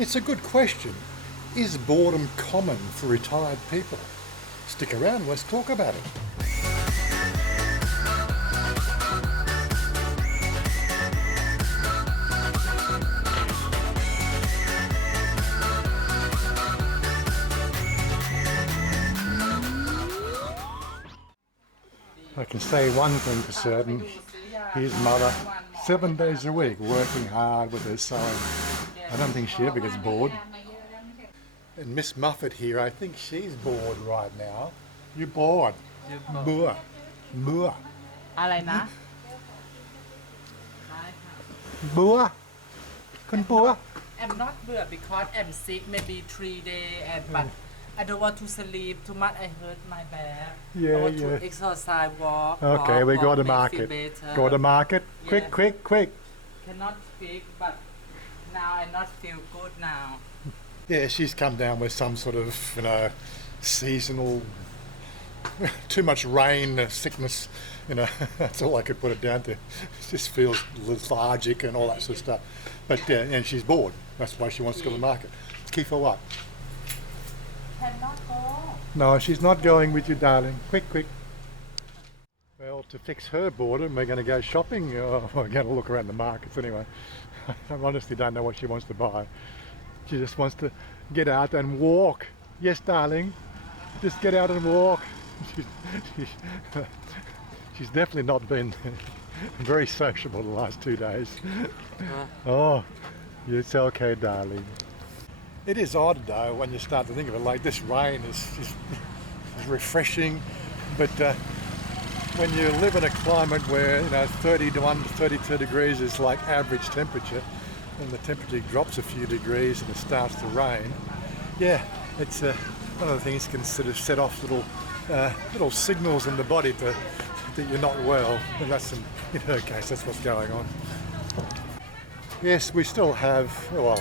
It's a good question. Is boredom common for retired people? Stick around, let's talk about it. I can say one thing for certain. His mother, 7 days a week, working hard with her sewing. I don't think she ever gets bored. And Miss Muffet here, I think she's bored right now. You bored? Boor. Boor. อะไรนะ Boor. Kun boor. I'm not เบื่อ because I'm sick maybe 3 days and but I don't want to sleep too much I hurt my back Yeah, I want yeah. to exercise walk Okay, we go to make market. feel better. Go to market. Quick, Yeah. quick, quick. Cannot speak but now I not feel good now Yeah, she's come down with some sort of, seasonal, too much rain, sickness, that's all I could put it down to. Just feels lethargic and all that sort of stuff. But, and she's bored. That's why she wants to go to the market. Keep her what? cannot go No, she's not going with you, darling. Quick, quick. Well, to fix her boredom, we're going to go shopping. We're going to look around the markets anyway. I honestly don't know what she wants to buy. She just wants to get out and walk. Yes, darling. Just get out and walk. She's definitely not been very sociable the last 2 days. Oh, it's okay, darling. It is odd though when you start to think of it, like this rain is refreshing, but when you live in a climate where 31 to 32 degrees is like average temperature, and the temperature drops a few degrees and it starts to rain, yeah, it's one of the things can sort of set off little signals in the body that you're not well, and that's in her case that's what's going on. Yes, we still have, well,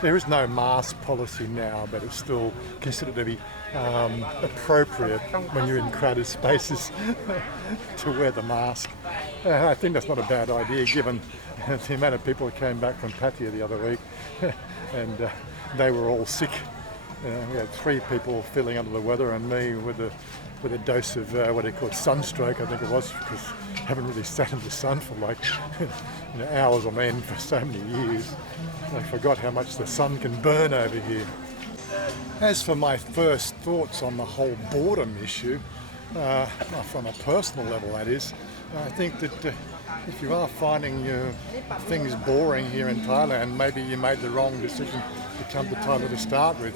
there is no mask policy now, but it's still considered to be appropriate when you're in crowded spaces to wear the mask. I think that's not a bad idea given the amount of people who came back from Pattaya the other week and they were all sick. We had 3 people feeling under the weather and me with a dose of what they call sunstroke, I think it was, because I haven't really sat in the sun for like hours on end for so many years. I forgot how much the sun can burn over here. As for my first thoughts on the whole boredom issue, from a personal level that is, I think that if you are finding things boring here in Thailand, maybe you made the wrong decision to come to Thailand to start with.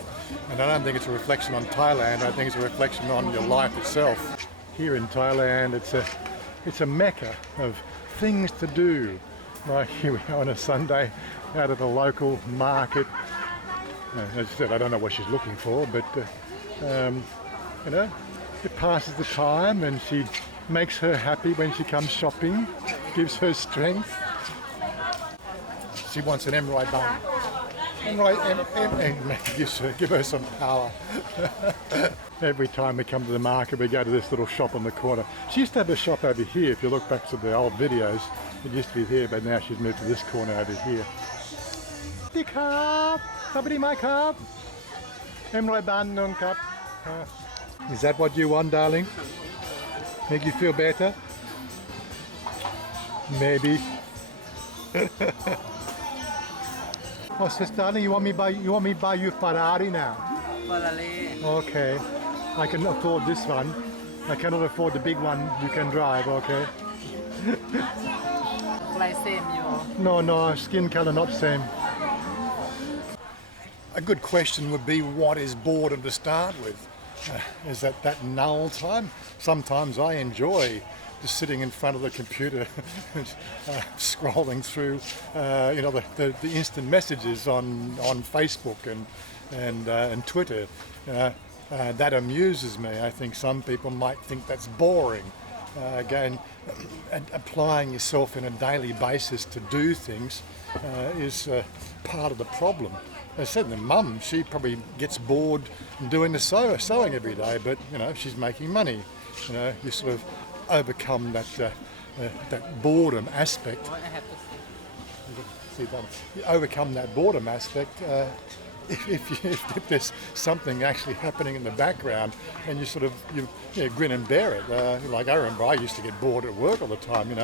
And I don't think it's a reflection on Thailand, I think it's a reflection on your life itself. Here in Thailand, it's a mecca of things to do. Like here we are on a Sunday out at the local market. As I said, I don't know what she's looking for, but it passes the time and she makes her happy when she comes shopping, gives her strength. She wants an emerald bun. Give her some power. Every time we come to the market, we go to this little shop on the corner. She used to have a shop over here. If you look back to the old videos, it used to be there, but now she's moved to this corner over here. Hey, cup. Somebody my cup. Emerald bun, non cup. Is that what you want, darling? Make you feel better? Maybe. Oh, sis, darling, you want me to buy you Ferrari now? Ferrari Okay. I can afford this one. I cannot afford the big one you can drive, okay? like same you No, skin color not same. A good question would be, what is boredom to start with? Is that null time? Sometimes I enjoy just sitting in front of the computer scrolling through the instant messages on Facebook and Twitter. That amuses me. I think some people might think that's boring. Again, applying yourself in a daily basis to do things is part of the problem. I said, the mum, she probably gets bored doing the sewing every day, but she's making money. You sort of overcome that boredom aspect. I have to say actually done it. You overcome that boredom aspect if there's something actually happening in the background, and you grin and bear it. Like I remember, I used to get bored at work all the time.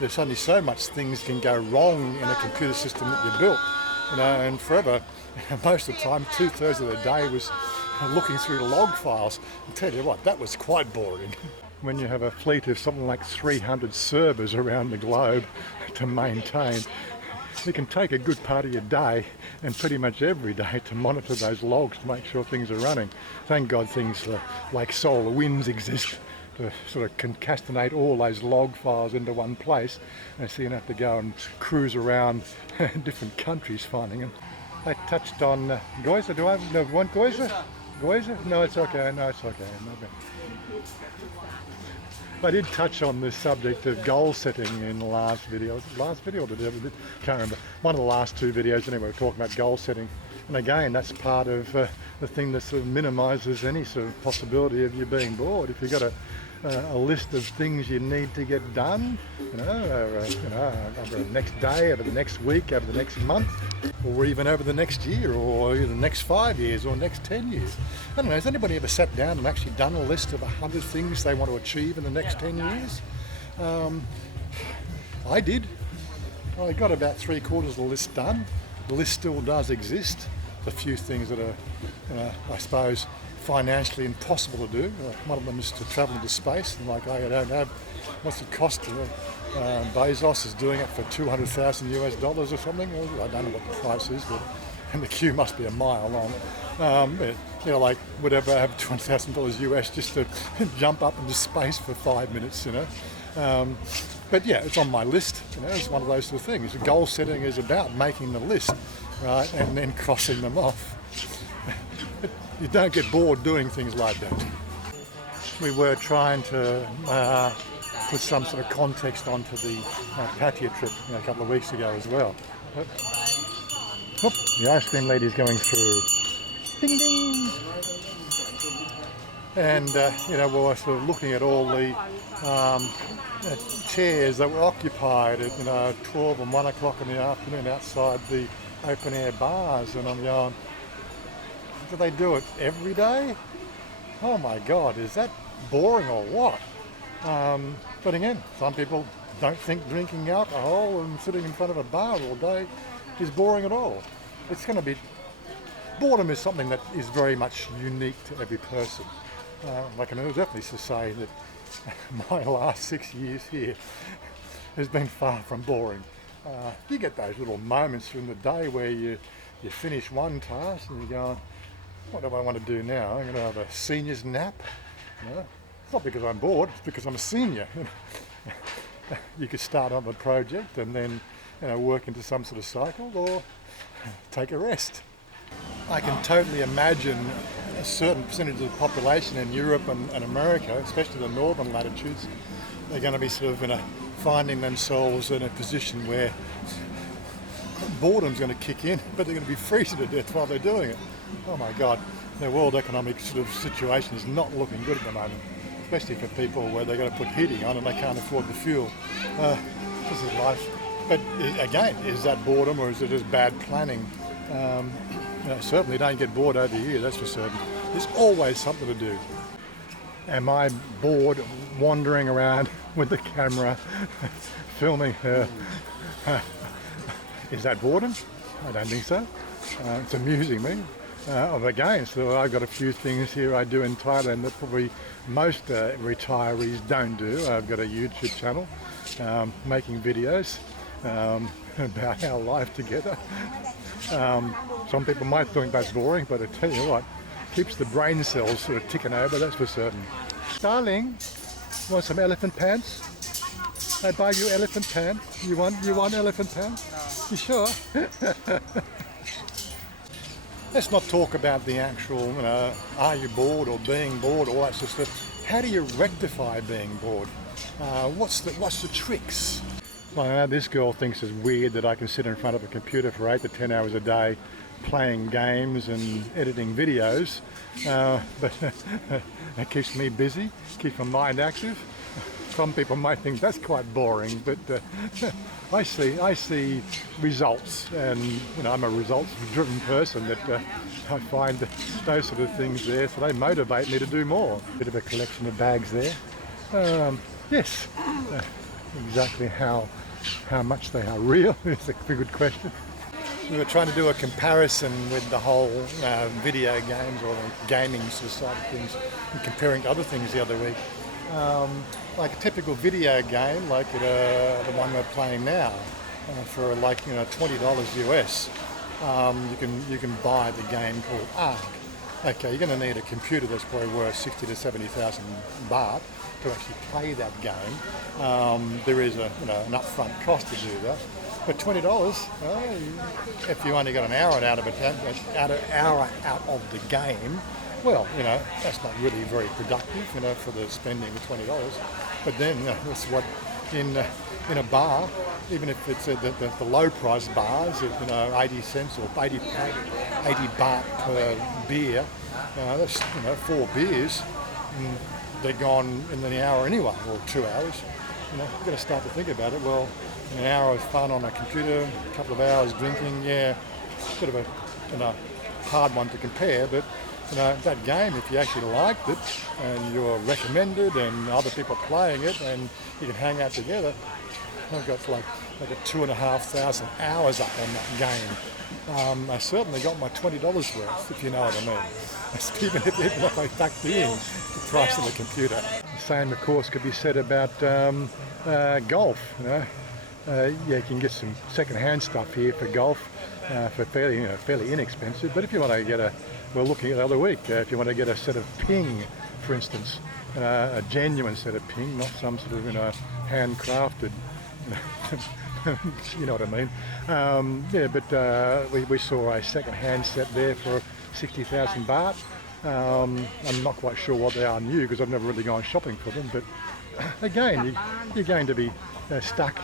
There's suddenly so much things can go wrong in a computer system that you built. And forever, most of the time, 2/3 of the day was looking through the log files. And tell you what, that was quite boring. When you have a fleet of something like 300 servers around the globe to maintain, it can take a good part of your day and pretty much every day to monitor those logs to make sure things are running. Thank God things like solar winds exist to sort of concatenate all those log files into one place, and so you don't have to go and cruise around different countries finding them. I touched on Wazza. Do I want Wazza? Wazza? No, it's okay. No, it's okay. I did touch on this subject of goal setting in the last video. Last video or did I can't remember. One of the last two videos anyway, we're talking about goal setting. And again, that's part of the thing that sort of minimises any sort of possibility of you being bored. If you've got a list of things you need to get done, over the next day, over the next week, over the next month, or even over the next year, or the next 5 years, or next 10 years. I don't know, has anybody ever sat down and actually done a list of 100 things they want to achieve in the next 10 years? I did. I got about 3/4 of the list done. The list still does exist. There's a few things that are, I suppose, financially impossible to do. One of them is to travel into space, and like I don't have, what's it cost? Bezos is doing it for $200,000 US or something. I don't know what the price is, but and the queue must be a mile long. Like would ever have $200,000 US just to jump up into space for 5 minutes, But yeah, it's on my list. It's one of those sort of things. Goal setting is about making the list, right, and then crossing them off. You don't get bored doing things like that. We were trying to put some sort of context onto the Pattaya trip a couple of weeks ago as well. Oop, the ice cream lady's going through. Ding ding! And we were sort of looking at all the chairs that were occupied at 12 and 1 o'clock in the afternoon outside the open air bars, and I'm going, do they do it every day? Oh my God, is that boring or what? But again, some people don't think drinking alcohol and sitting in front of a bar all day is boring at all. It's going to be, boredom is something that is very much unique to every person. I can definitely say that my last 6 years here has been far from boring. You get those little moments during the day where you finish one task and you're going, what do I want to do now? I'm going to have a senior's nap. It's not because I'm bored, it's because I'm a senior. You could start on a project and then work into some sort of cycle, or take a rest. I can totally imagine a certain percentage of the population in Europe and America, especially the northern latitudes, they're going to be sort of finding themselves in a position where boredom's going to kick in, but they're going to be freezing to death while they're doing it. Oh my God, the world economic sort of situation is not looking good at the moment, especially for people where they're going to put heating on and they can't afford the fuel. This is life. But again, is that boredom or is it just bad planning? Certainly don't get bored over here, that's for certain. There's always something to do. Am I bored wandering around with the camera, filming her? Is that boredom? I don't think so. It's amusing me. Again, so I've got a few things here I do in Thailand that probably most retirees don't do. I've got a YouTube channel making videos about our life together. Some people might think that's boring, but I tell you what, keeps the brain cells sort of ticking over, that's for certain. Darling, want some elephant pants? I buy you elephant pants. You want elephant pants? No. You sure? Let's not talk about the actual, are you bored or being bored, all that sort of stuff. How do you rectify being bored? What's the tricks? Well, I know this girl thinks it's weird that I can sit in front of a computer for 8 to 10 hours a day playing games and editing videos, but it keeps me busy, keeps my mind active. Some people might think that's quite boring, but I see results, and I'm a results-driven person. That I find those sort of things there, so they motivate me to do more. Bit of a collection of bags there. Yes, exactly how much they are real is a good question. We were trying to do a comparison with the whole video games or the gaming side of things, and comparing to other things the other week. Like a typical video game, like the one we're playing now, for like $20 US, you can buy the game called Ark. Okay, you're going to need a computer that's probably worth 60 to 70,000 baht to actually play that game. There is an upfront cost to do that. But $20, if you only got an hour out of the game, well, that's not really very productive, for the spending of $20. But then that's what in a bar, even if it's the low price bars, 80 cents or 80 baht per beer, that's 4 beers, and they're gone in an hour anyway, or 2 hours. You've got to start to think about it. Well, an hour of fun on a computer, a couple of hours drinking, yeah, bit of a hard one to compare, but that game, if you actually liked it and you're recommended and other people are playing it and you can hang out together, I've got like a 2,500 hours up on that game. I certainly got my $20 worth, if you know what I mean. Even if I factor in the price of the computer. The same, of course, could be said about golf. You can get some second-hand stuff here for golf for fairly inexpensive. But if you want to get we're looking at the other week, if you want to get a set of ping, for instance, a genuine set of ping, not some sort of handcrafted, you know what I mean. But we saw a second-hand set there for 60,000 baht. I'm not quite sure what they are new because I've never really gone shopping for them. But again, you're going to be stuck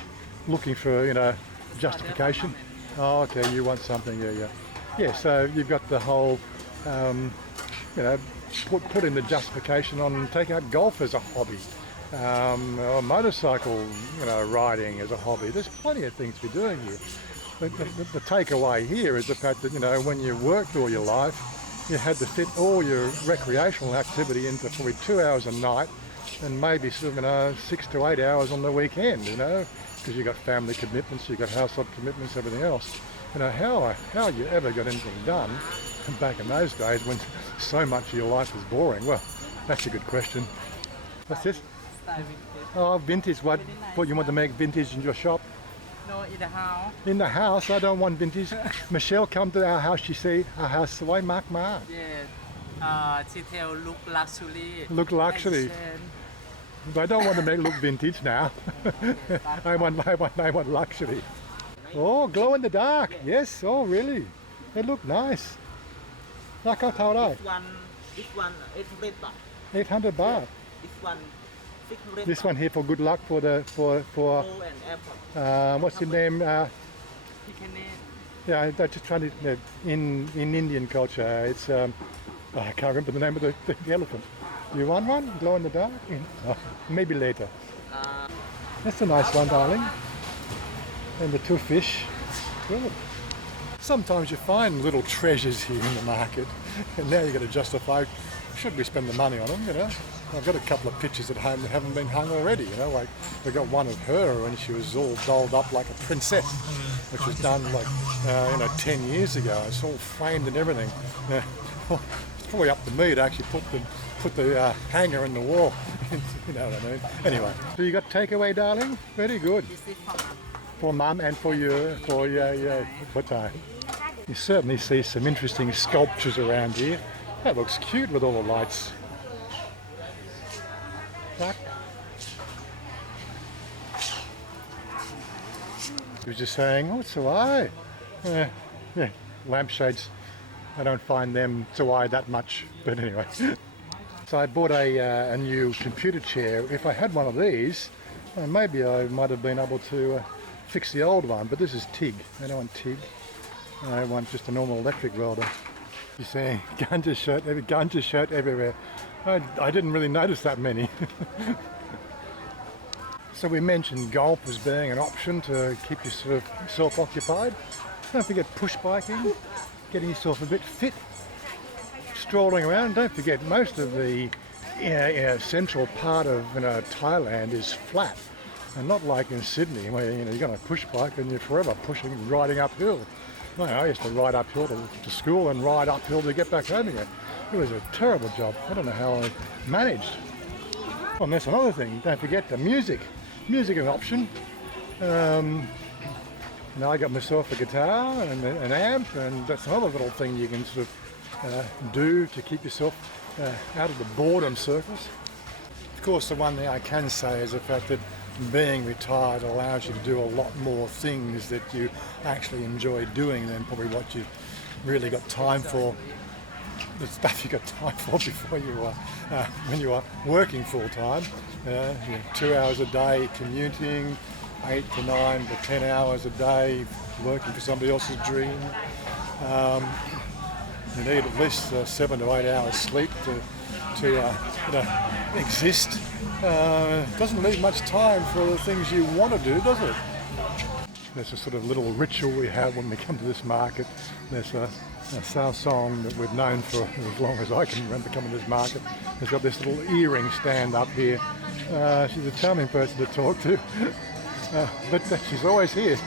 looking for justification. Oh, okay, you want something, yeah. So you've got the whole put in the justification on taking up golf as a hobby, or motorcycle riding as a hobby. There's plenty of things to be doing here. The takeaway here is the fact that when you worked all your life, you had to fit all your recreational activity into probably 2 hours a night and maybe sort of 6 to 8 hours on the weekend, because you got family commitments, you got household commitments, everything else. How you ever got anything done back in those days when so much of your life was boring? Well, that's a good question. What's this? Oh, vintage. What you want to make vintage in your shop? No, in the house. In the house? I don't want vintage. Michelle come to our house, she say, our house sawai mak ma. Yeah. She tell look luxury. Look luxury. But I don't want to make look vintage now. I want luxury. Oh, glow in the dark. Yes. Oh, really? They look nice. This one 800 baht. 800 baht. This one 600. This one here for good luck for what's the name? Yeah, I'm just trying to. In Indian culture, it's I can't remember the name of the elephant. You want one? Glow in the dark? Oh, maybe later. That's a nice one, darling. And the 2 fish. Good. Sometimes you find little treasures here in the market, and now you've got to justify, should we spend the money on them, I've got a couple of pictures at home that haven't been hung already, like we got one of her when she was all dolled up like a princess, which was done like, 10 years ago. It's all framed and everything. It's probably up to me to actually put the hanger in the wall, you know what I mean? Anyway, so you got takeaway, darling? Very good. For mum and for you, for time. You certainly see some interesting sculptures around here. That looks cute with all the lights. Duck. He was just saying, oh, Sawai. Yeah, lampshades. I don't find them Sawai that much, but anyway. So I bought a new computer chair. If I had one of these, maybe I might have been able to fix the old one, but this is TIG. I don't want TIG. I want just a normal electric welder. You're saying ganja shirt everywhere. I didn't really notice that many. So we mentioned golf as being an option to keep you sort of self-occupied. Don't forget push biking, getting yourself a bit fit, strolling around. Don't forget most of the central part of Thailand is flat, and not like in Sydney where you're going to push bike and you're forever riding uphill. Well, I used to ride uphill to school and ride uphill to get back home again. It was a terrible job. I don't know how I managed. Oh, and that's another thing. Don't forget the music. Music is an option. Now I got myself a guitar and an amp, and that's another little thing you can sort of do to keep yourself out of the boredom circles. Of course, the one thing I can say is the fact that being retired allows you to do a lot more things that you actually enjoy doing than probably what you've really got time for. The stuff you got time for before you are when you are working full time. 2 hours a day commuting, 8 to 9 to 10 hours a day working for somebody else's dream. You need at least 7 to 8 hours sleep to exist. Doesn't leave much time for the things you want to do, does it? There's a sort of little ritual we have when we come to this market. There's a Sao song that we've known for as long as I can remember coming to this market. There's got this little earring stand up here. She's a charming person to talk to, but she's always here.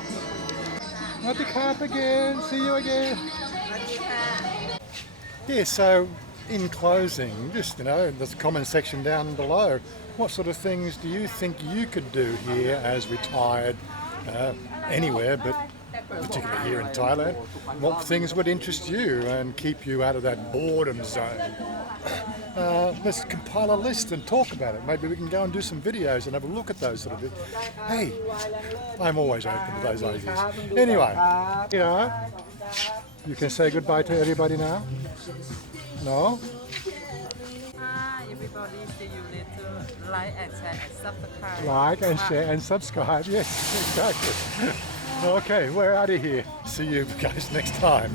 At the carp again, see you again. Yeah, so in closing, just there's a comment section down below. What sort of things do you think you could do here as retired, anywhere, but particularly here in Thailand? What things would interest you and keep you out of that boredom zone? Let's compile a list and talk about it. Maybe we can go and do some videos and have a look at those sort of things. Hey, I'm always open to those ideas. Anyway, you can say goodbye to everybody now. No? Hi everybody, see you later. Like and share and subscribe. Like and share and subscribe. Yes, exactly. Okay, we're out of here. See you guys next time.